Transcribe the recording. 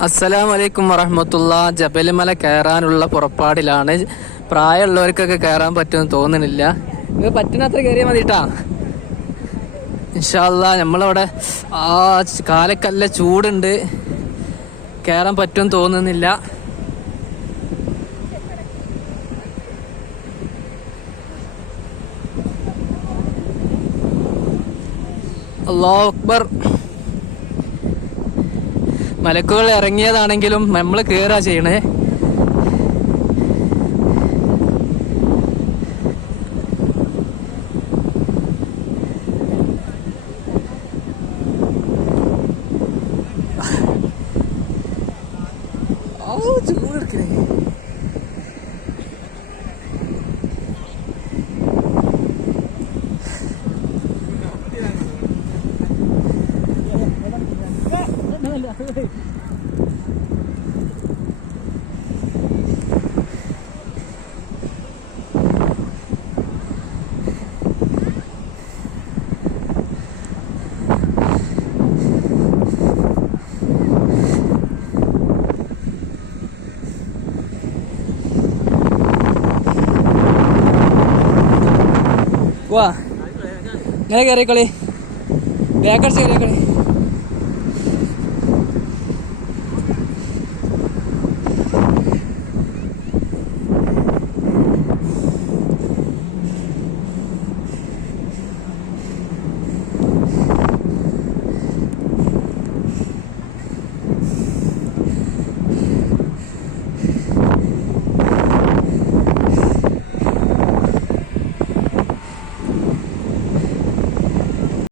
അസ്സലാം വലൈക്കും വറഹമത്തുള്ള. ജബലിമല കയറാനുള്ള പുറപ്പാടിലാണ്. പ്രായമുള്ളവർക്കൊക്കെ കയറാൻ പറ്റുമെന്ന് തോന്നുന്നില്ല. നിങ്ങൾ പറ്റുന്നത്ര കയറിയാൽ മതിട്ടാ. ഇൻഷാല്ല നമ്മളവിടെ ആ കാലക്കല്ല ചൂടുണ്ട്. കയറാൻ പറ്റുമെന്ന് തോന്നുന്നില്ല. അള്ളാഹു അക്ബർ. മലക്കുകൾ ഇറങ്ങിയതാണെങ്കിലും നമ്മൾ കയറാ ചെയ്യണേ. ವಾ ನನಗೆ ಯಾರೇ ಕಳಿ? ಬ್ಯಾಕರ್ಸ್ ಯಾರೇ